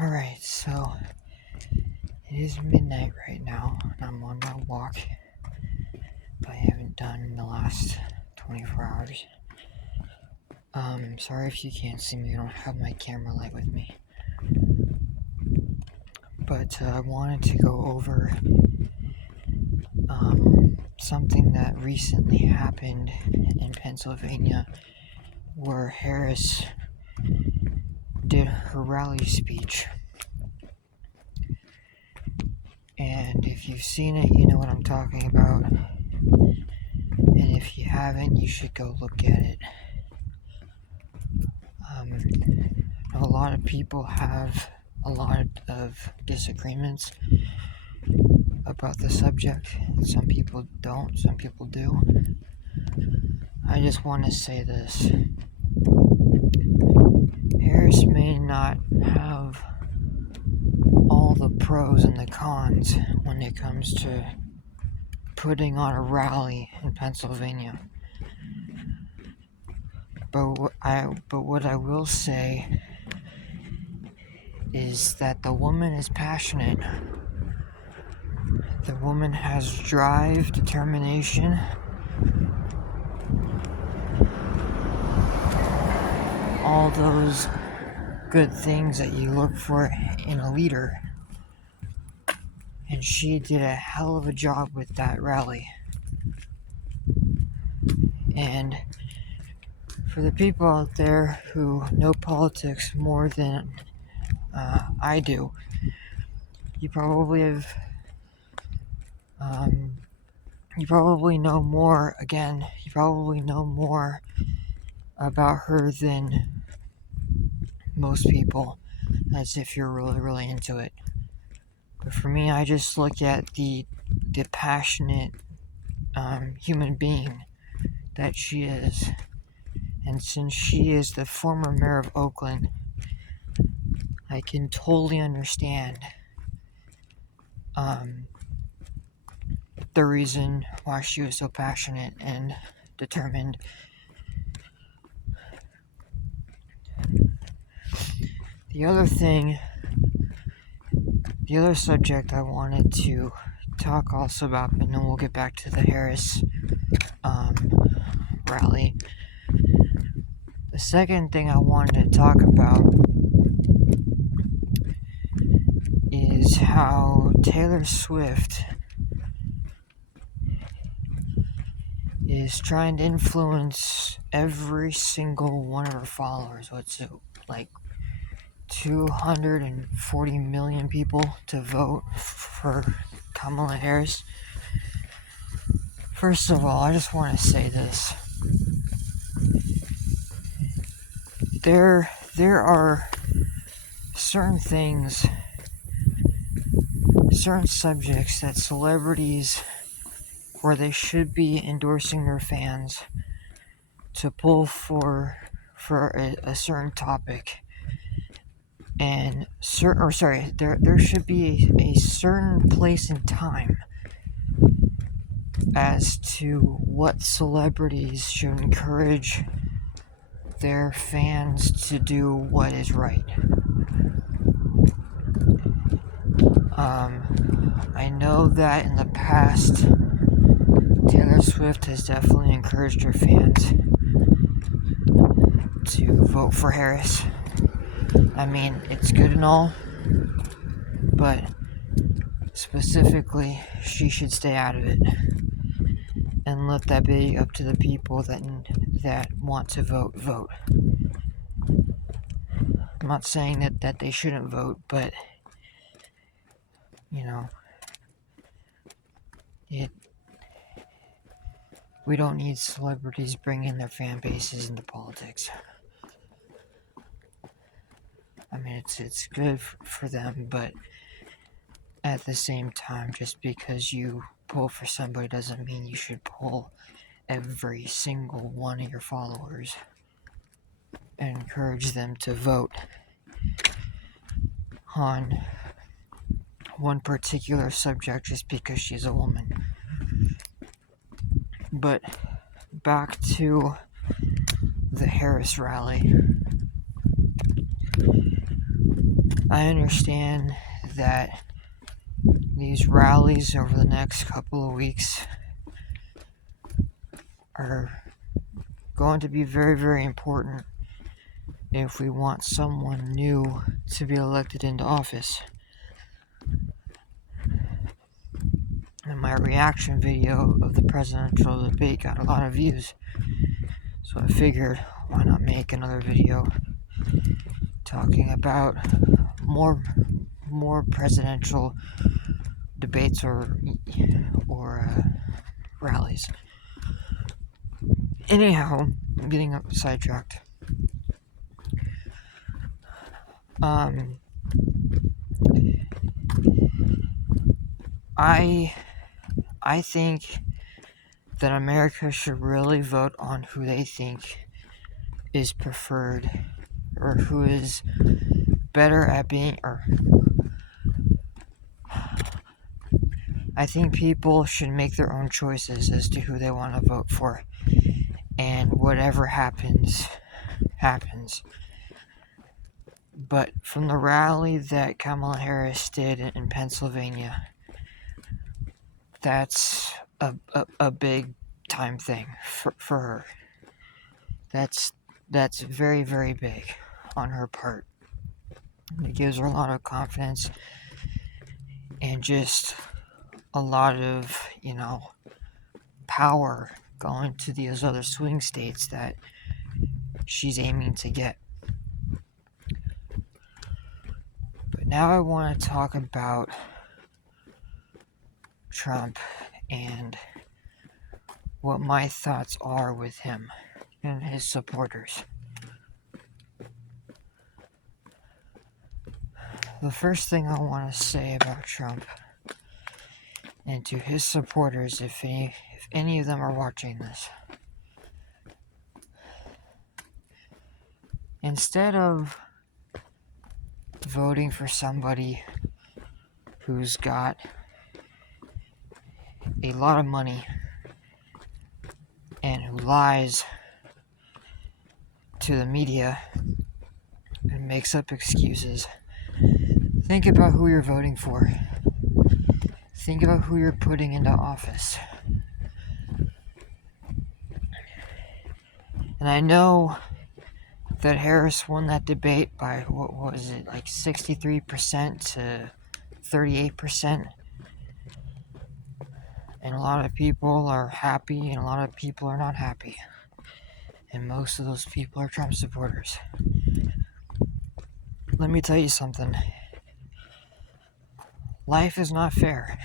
Alright, so it is midnight right now, and I'm on my walk. I haven't done in the last 24 hours. Sorry if you can't see me, I don't have my camera light with me. But I wanted to go over something that recently happened in Pennsylvania where Harris did her rally speech. And if you've seen it, you know what I'm talking about. And if you haven't, you should go look at it. A lot of people have a lot of disagreements about the subject. Some people don't, some people do. I just want to say this. Harris may not have all the pros and the cons when it comes to putting on a rally in Pennsylvania. But what I will say is that the woman is passionate. The woman has drive, determination, all those good things that you look for in a leader. And she did a hell of a job with that rally. And for the people out there who know politics more than I do, you probably have, you probably know more about her than most people, as if you're really, really into it. But for me, I just look at the passionate human being that she is. And since she is the former mayor of Oakland, I can totally understand the reason why she was so passionate and determined. The other subject I wanted to talk also about, and then we'll get back to the Harris rally. The second thing I wanted to talk about is how Taylor Swift is trying to influence every single one of her followers. What's it, like 240 million people to vote for Kamala Harris? First of all, I just want to say this. There are certain things, certain subjects that celebrities, where they should be endorsing their fans to pull for a certain topic. And there should be a certain place and time as to what celebrities should encourage their fans to do what is right. I know that in the past, Taylor Swift has definitely encouraged her fans to vote for Harris. I mean, it's good and all, but specifically, she should stay out of it and let that be up to the people that want to vote. I'm not saying that they shouldn't vote, but you know, we don't need celebrities bringing their fan bases into politics. I mean, it's good for them, but at the same time, just because you pull for somebody doesn't mean you should pull every single one of your followers and encourage them to vote on one particular subject just because she's a woman. But back to the Harris rally. I understand that these rallies over the next couple of weeks are going to be very, very important if we want someone new to be elected into office. And my reaction video of the presidential debate got a lot of views, so I figured, why not make another video talking about more presidential debates or rallies. Anyhow, I'm getting sidetracked. I think that America should really vote on who they think is preferred, or who is better at being, or I think people should make their own choices as to who they want to vote for, and whatever happens, happens. But from the rally that Kamala Harris did in Pennsylvania, that's a big time thing for her. That's very, very big on her part. It gives her a lot of confidence and just a lot of, power going to these other swing states that she's aiming to get. But now I want to talk about Trump and what my thoughts are with him and his supporters. The first thing I want to say about Trump and to his supporters, if any of them are watching this, instead of voting for somebody who's got a lot of money and who lies to the media and makes up excuses, think about who you're voting for. Think about who you're putting into office. And I know that Harris won that debate by, what was it, like 63% to 38%. And a lot of people are happy and a lot of people are not happy. And most of those people are Trump supporters. Let me tell you something. Life is not fair.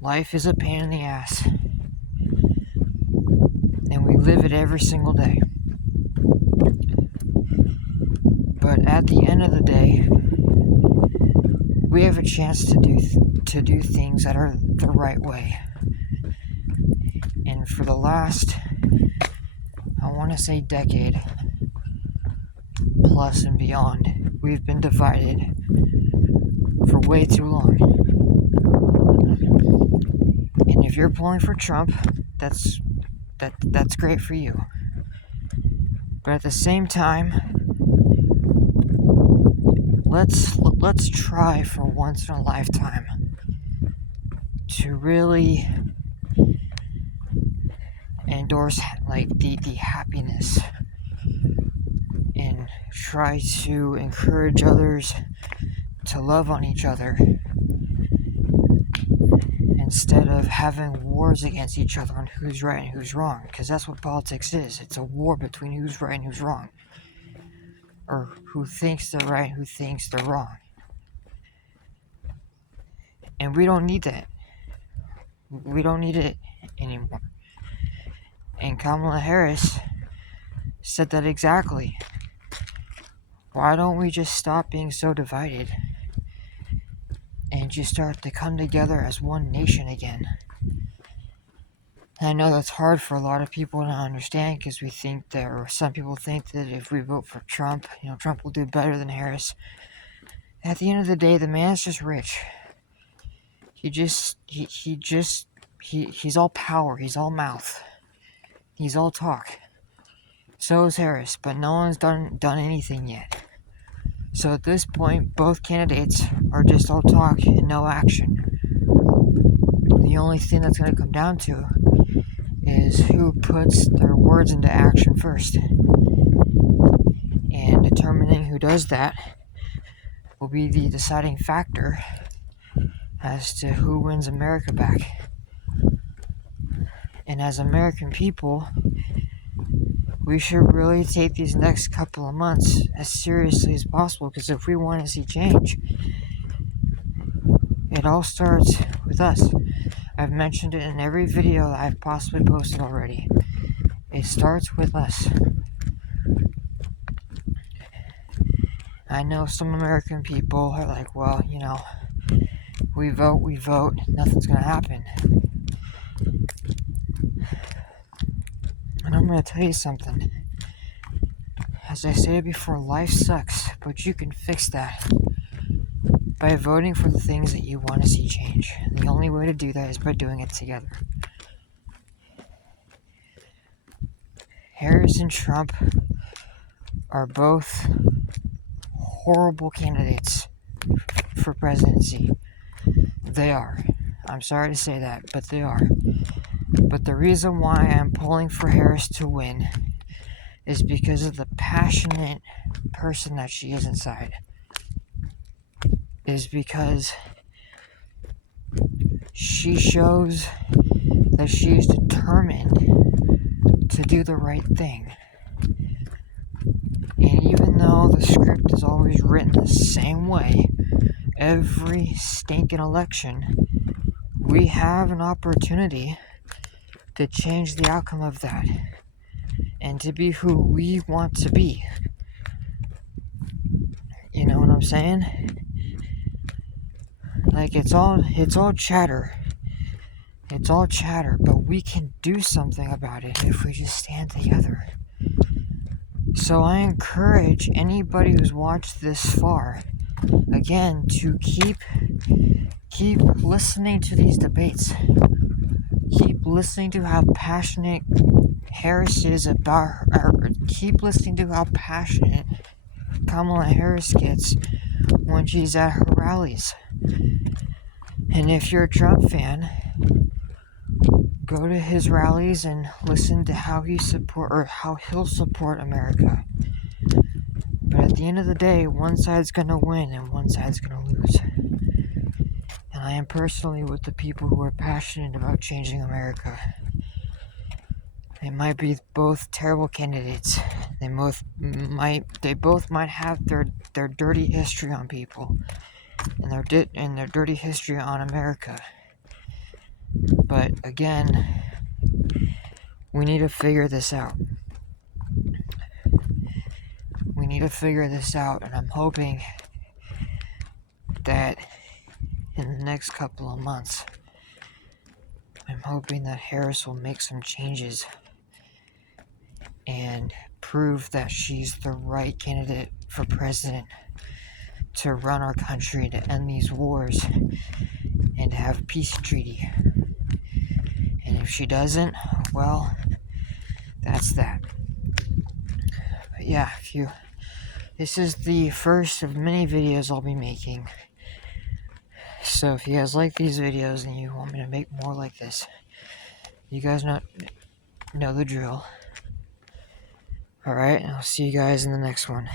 Life is a pain in the ass. And we live it every single day. But at the end of the day, we have a chance to do things that are the right way. And for the last, I want to say decade plus and beyond, we've been divided for way too long. And if you're pulling for Trump, that's great for you. But at the same time, let's try for once in a lifetime to really endorse like the happiness and try to encourage others to love on each other instead of having wars against each other on who's right and who's wrong, because that's what politics is. It's a war between who's right and who's wrong, or who thinks they're right and who thinks they're wrong. And we don't need that. We don't need it anymore. And Kamala Harris said that exactly. Why don't we just stop being so divided and just start to come together as one nation again? And I know that's hard for a lot of people to understand, because we think that, or some people think that if we vote for Trump, Trump will do better than Harris. At the end of the day, the man's just rich. He's all power, he's all mouth, he's all talk. So is Harris, but no one's done anything yet. So at this point, both candidates are just all talk and no action. The only thing that's going to come down to is who puts their words into action first. And determining who does that will be the deciding factor as to who wins America back. And as American people, we should really take these next couple of months as seriously as possible, because if we want to see change, it all starts with us. I've mentioned it in every video that I've possibly posted already. It starts with us. I know some American people are like, well, we vote, nothing's gonna happen. And I'm gonna tell you something. As I said before, life sucks, but you can fix that by voting for the things that you want to see change. The only way to do that is by doing it together. Harris and Trump are both horrible candidates for presidency. They are. I'm sorry to say that, but they are. But the reason why I'm pulling for Harris to win is because of the passionate person that she is inside. Is because she shows that she is determined to do the right thing. And even though the script is always written the same way, every stinking election, we have an opportunity to change the outcome of that and to be who we want to be. You know what I'm saying? Like, it's all chatter. It's all chatter, but we can do something about it if we just stand together. So I encourage anybody who's watched this far, again, to keep listening to these debates. Keep listening to how passionate Harris is about her. Keep listening to how passionate Kamala Harris gets when she's at her rallies. And if you're a Trump fan, go to his rallies and listen to how he'll support America. But at the end of the day, one side's gonna win and one side's gonna lose. And I am personally with the people who are passionate about changing America. They might be both terrible candidates. They both might have their dirty history on people and their dirty history on America. But again, we need to figure this out. We need to figure this out, and I'm hoping that in the next couple of months, I'm hoping that Harris will make some changes and prove that she's the right candidate for president to run our country, to end these wars, and to have a peace treaty. And if she doesn't, well, that's that. But yeah, this is the first of many videos I'll be making. So if you guys like these videos and you want me to make more like this, you guys know the drill. Alright, I'll see you guys in the next one.